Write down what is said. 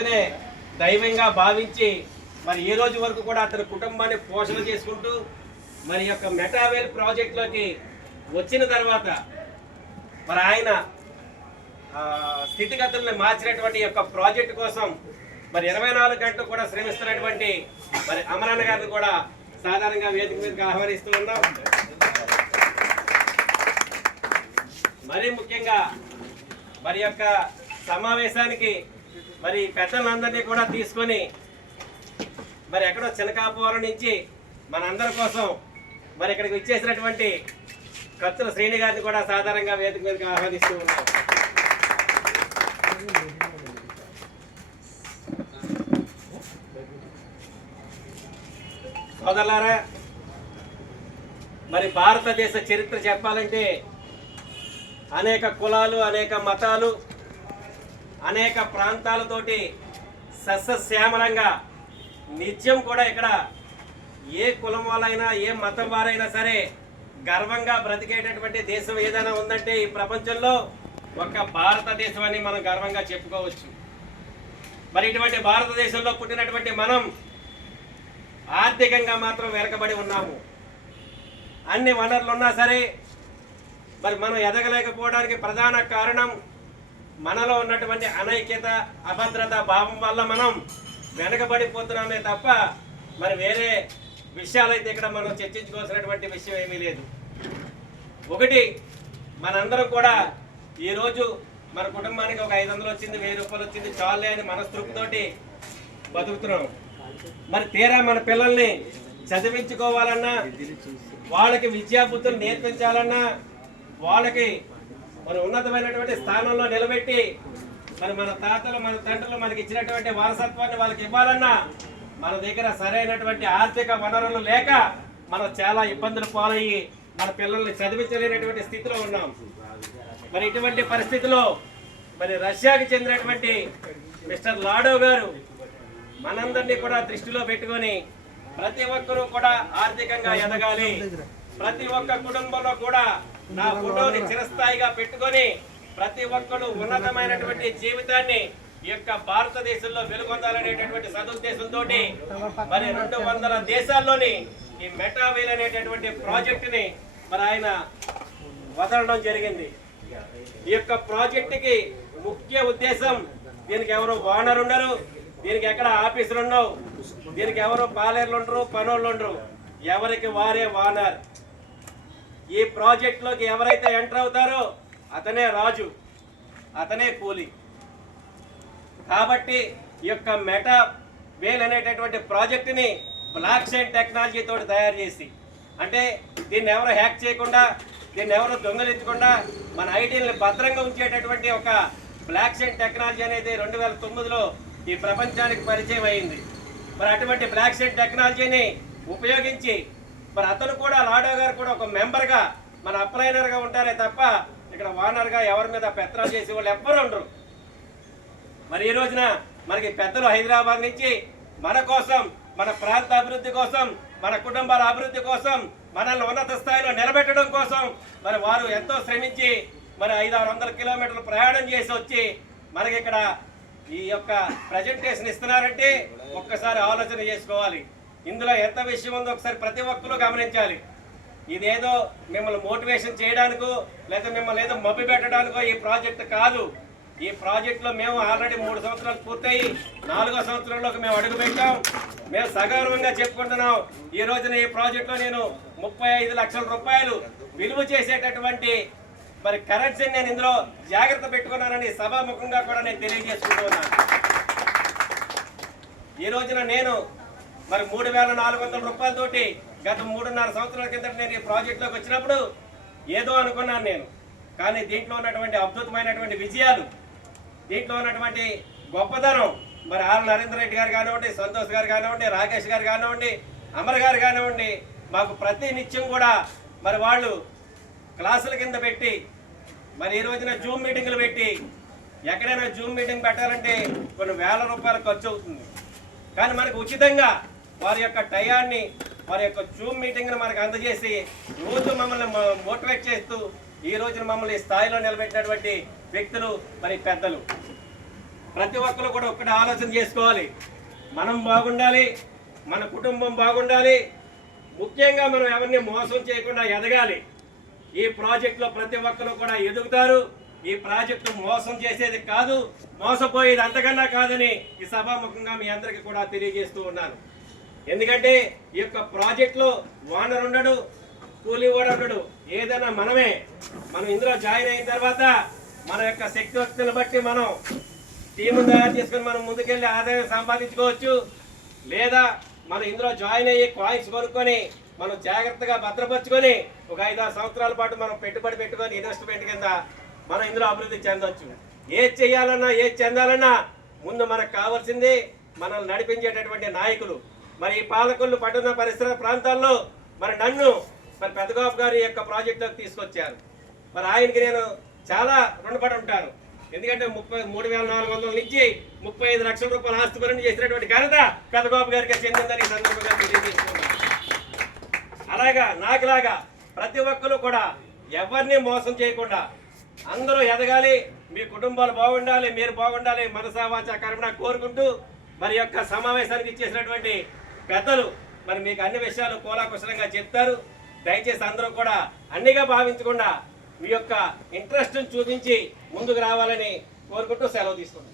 వ్యక్తినే దైవంగా భావించి మరి ఈ రోజు వరకు కూడా అతని కుటుంబాన్ని పోషణ చేసుకుంటూ మరి యొక్క మెటావేల్ ప్రాజెక్టులోకి వచ్చిన తర్వాత మరి ఆయన స్థితిగతుల్ని మార్చినటువంటి యొక్క ప్రాజెక్టు కోసం మరి 24 గంటలు కూడా శ్రమిస్తున్నటువంటి మరి అమరన్న గారిని కూడా సాధారణంగా వేదిక మీదకి ఆహ్వానిస్తూ ఉన్నాం. మరీ ముఖ్యంగా మరి యొక్క సమావేశానికి మరి పెద్దలందరినీ కూడా తీసుకొని మరి ఎక్కడో చినకాపురం నుంచి మనందరి కోసం మరి ఇక్కడికి వచ్చేసినటువంటి కత్తుల శ్రేణి గారిని కూడా సాధారణంగా వేదిక మీదకి ఆహ్వానిస్తూ ఉన్నాం. సోదరులారా, మరి భారతదేశ చరిత్ర చెప్పాలంటే అనేక కులాలు, అనేక మతాలు, అనేక ప్రాంతాలతోటి సస్యశ్యామలంగా నిత్యం కూడా ఇక్కడ ఏ కులం వాళ్ళైనా ఏ మతం వారైనా సరే గర్వంగా బ్రతికేటటువంటి దేశం ఏదైనా ఉందంటే ఈ ప్రపంచంలో ఒక భారతదేశం అని మనం గర్వంగా చెప్పుకోవచ్చు. మరి ఇటువంటి భారతదేశంలో పుట్టినటువంటి మనం ఆర్థికంగా మాత్రం వెనకబడి ఉన్నాము. అన్ని వనరులు ఉన్నా సరే మరి మనం ఎదగలేకపోవడానికి ప్రధాన కారణం మనలో ఉన్నటువంటి అనైక్యత, అభద్రత భావం వల్ల మనం వెనకబడిపోతున్నామే తప్ప మరి వేరే విషయాలైతే ఇక్కడ మనం చర్చించుకోవాల్సినటువంటి విషయం ఏమీ లేదు. ఒకటి, మనందరం కూడా ఈరోజు మన కుటుంబానికి ఒక 500 వచ్చింది, 1000 రూపాయలు వచ్చింది చాలే అని మనస్తృప్తితోటి బతుకుతున్నాం. మరి తీరా మన పిల్లల్ని చదివించుకోవాలన్నా, వాళ్ళకి విద్యాబుద్ధులు నేర్పించాలన్నా, వాళ్ళకి మరి ఉన్నతమైనటువంటి స్థానంలో నిలబెట్టి మరి మన తాతలు మన తండ్రులు మనకి ఇచ్చినటువంటి వారసత్వాన్ని వాళ్ళకి ఇవ్వాలన్నా మన దగ్గర సరైనటువంటి ఆర్థిక వనరులు లేక మనం చాలా ఇబ్బందులు పాలయ్యి మన పిల్లల్ని చదివించలేనటువంటి స్థితిలో ఉన్నాం. మరి ఇటువంటి పరిస్థితిలో మరి రష్యాకి చెందినటువంటి మిస్టర్ లాడో గారు మనందరినీ కూడా దృష్టిలో పెట్టుకొని ప్రతి ఒక్కరూ కూడా ఆర్థికంగా ఎదగాలి, ప్రతి ఒక్క కుటుంబంలో కూడా నా ఫోటోని చిరస్థాయిగా పెట్టుకొని ప్రతి ఒక్కరు ఉన్నతమైనటువంటి జీవితాన్ని ఈ యొక్క భారతదేశంలో వెలుగొందాలనేటటువంటి సదుద్దేశంతో మరి 200 దేశాల్లోని ఈ మెటావేల్ అనేటటువంటి ప్రాజెక్టుని మరి ఆయన వదలడం జరిగింది. ఈ యొక్క ప్రాజెక్టుకి ముఖ్య ఉద్దేశం, దీనికి ఎవరు ఓనర్ ఉండరు, దీనికి ఎక్కడ ఆఫీసులు ఉండవు, దీనికి ఎవరు పాలేర్లు ఉండరు, పనులు ఉండరు, ఎవరికి వారే ఓనర్. ఈ ప్రాజెక్టులోకి ఎవరైతే ఎంటర్ అవుతారో అతనే రాజు, అతనే కూలి. కాబట్టి ఈ యొక్క మెటావేల్ అనేటటువంటి ప్రాజెక్టుని బ్లాక్ చైన్ టెక్నాలజీతో తయారు చేసి, అంటే దీన్ని ఎవరు హ్యాక్ చేయకుండా, దీన్ని ఎవరు దొంగలించకుండా మన ఐడీని భద్రంగా ఉంచేటటువంటి ఒక బ్లాక్ చైన్ టెక్నాలజీ అనేది 2009లో ఈ ప్రపంచానికి పరిచయం అయింది. మరి అటువంటి బ్లాక్ చైన్ టెక్నాలజీని ఉపయోగించి మరి అతను కూడా, లాడో గారు కూడా ఒక మెంబర్గా మన అప్లైనర్గా ఉంటారే తప్ప ఇక్కడ ఓనర్గా ఎవరి మీద పెత్తనాలు చేసే వాళ్ళు ఎవ్వరు ఉండరు. మరి ఈ రోజున మనకి పెద్దలు హైదరాబాద్ నుంచి మన కోసం, మన ప్రాంత అభివృద్ధి కోసం, మన కుటుంబాల అభివృద్ధి కోసం, మనల్ని ఉన్నత స్థాయిలో నిలబెట్టడం కోసం మరి వారు ఎంతో శ్రమించి మరి 500-600 కిలోమీటర్లు ప్రయాణం చేసి వచ్చి మనకి ఇక్కడ ఈ యొక్క ప్రజెంటేషన్ ఇస్తున్నారంటే ఒక్కసారి ఆలోచన చేసుకోవాలి. ఇందులో ఎంత విషయం ఉందో ఒకసారి ప్రతి ఒక్కరూ గమనించాలి. ఇదేదో మిమ్మల్ని మోటివేషన్ చేయడానికో లేదా మిమ్మల్ని ఏదో మభ్య పెట్టడానికో ఈ ప్రాజెక్ట్ కాదు. ఈ ప్రాజెక్టులో మేము ఆల్రెడీ 3 సంవత్సరాలు పూర్తయి 4వ సంవత్సరంలోకి మేము అడుగుపెట్టాం. మేము సగౌరవంగా చెప్పుకుంటున్నాం. ఈ రోజున ఈ ప్రాజెక్టులో నేను 35 లక్షల రూపాయలు విలువ చేసేటటువంటి మరి కరెన్సీని నేను ఇందులో జాగ్రత్త పెట్టుకున్నానని సభాముఖంగా కూడా నేను తెలియజేసుకుంటూ ఉన్నాను. ఈ రోజున నేను మరి 3400 రూపాయలతోటి గత 3.5 సంవత్సరాల కిందట నేను ఈ ప్రాజెక్టులోకి వచ్చినప్పుడు ఏదో అనుకున్నాను నేను. కానీ దీంట్లో ఉన్నటువంటి అద్భుతమైనటువంటి విజయాలు, దీంట్లో ఉన్నటువంటి గొప్పతనం మరి ఆర్ నరేంద్ర రెడ్డి గారు కానివ్వండి, సంతోష్ గారు కానివ్వండి, రాకేష్ గారు కానివ్వండి, అమర్ గారు కానివ్వండి, మాకు ప్రతి నిత్యం కూడా మరి వాళ్ళు క్లాసుల కింద పెట్టి మరి ఈ రోజున జూమ్ మీటింగులు పెట్టి, ఎక్కడైనా జూమ్ మీటింగ్ పెట్టాలంటే కొన్ని వేల రూపాయలు ఖర్చు అవుతుంది. కానీ మనకు ఉచితంగా వారి యొక్క టయాన్ని, వారి యొక్క జూమ్ మీటింగ్ను మనకు అందజేసి రోజు మమ్మల్ని మోటివేట్ చేస్తూ ఈ రోజున మమ్మల్ని స్థాయిలో నిలబెట్టినటువంటి వ్యక్తులు మరి పెద్దలు. ప్రతి ఒక్కరు కూడా ఒక్కటి ఆలోచన చేసుకోవాలి. మనం బాగుండాలి, మన కుటుంబం బాగుండాలి, ముఖ్యంగా మనం ఎవరిని మోసం చేయకుండా ఎదగాలి. ఈ ప్రాజెక్టులో ప్రతి ఒక్కరు కూడా ఎదుగుతారు. ఈ ప్రాజెక్టు మోసం చేసేది కాదు, మోసపోయేది అంతకన్నా కాదని ఈ సభాముఖంగా మీ అందరికీ కూడా తెలియజేస్తూ ఉన్నాను. ఎందుకంటే ఈ యొక్క ప్రాజెక్టులో ఓనర్ ఉండడు, కూలీ కూడా ఉండడు, ఏదైనా మనమే. మనం ఇందులో జాయిన్ అయిన తర్వాత మన యొక్క శక్తిని బట్టి మనం టీము తయారు చేసుకుని మనం ముందుకెళ్ళి ఆదాయం సంపాదించుకోవచ్చు. లేదా మనం ఇందులో జాయిన్ అయ్యి కాయిన్స్ కొనుక్కొని మనం జాగ్రత్తగా భద్రపరుచుకొని ఒక 5-6 సంవత్సరాల పాటు మనం పెట్టుబడి పెట్టుకొని ఇన్వెస్ట్మెంట్ కింద మనం ఇందులో అభివృద్ధి చెందొచ్చు. ఏది చేయాలన్నా ఏది చెందాలన్నా ముందు మనకు కావాల్సింది మనల్ని నడిపించేటటువంటి నాయకులు. మరి ఈ పాలకులు పట్టణ పరిసర ప్రాంతాల్లో మరి నన్ను పెద్దగోప గారి యొక్క ప్రాజెక్టులోకి తీసుకొచ్చారు. మరి ఆయనకి నేను చాలా రుణపడి ఉంటాను. ఎందుకంటే 33,400 నుంచి 35 లక్షల రూపాయల ఆస్తి పనులు చేసినటువంటి ఘనత పెద్దగోప గారికి చెందిందని ఈ సందర్భంగా తెలియజేస్తున్నాను. అలాగా నాకులాగా ప్రతి ఒక్కరు కూడా ఎవరిని మోసం చేయకుండా అందరూ ఎదగాలి, మీ కుటుంబాలు బాగుండాలి, మీరు బాగుండాలి మనసా వాచా కర్మణ కోరుకుంటూ మరి యొక్క సమావేశానికి ఇచ్చేసినటువంటి పెద్దలు మరి మీకు అన్ని విషయాలు కూలాకుశలంగా చెప్తారు. దయచేసి అందరూ కూడా అన్నిగా భావించకుండా మీ యొక్క ఇంట్రెస్ట్ని చూపించి ముందుకు రావాలని కోరుకుంటూ సెలవు తీసుకుంటాం.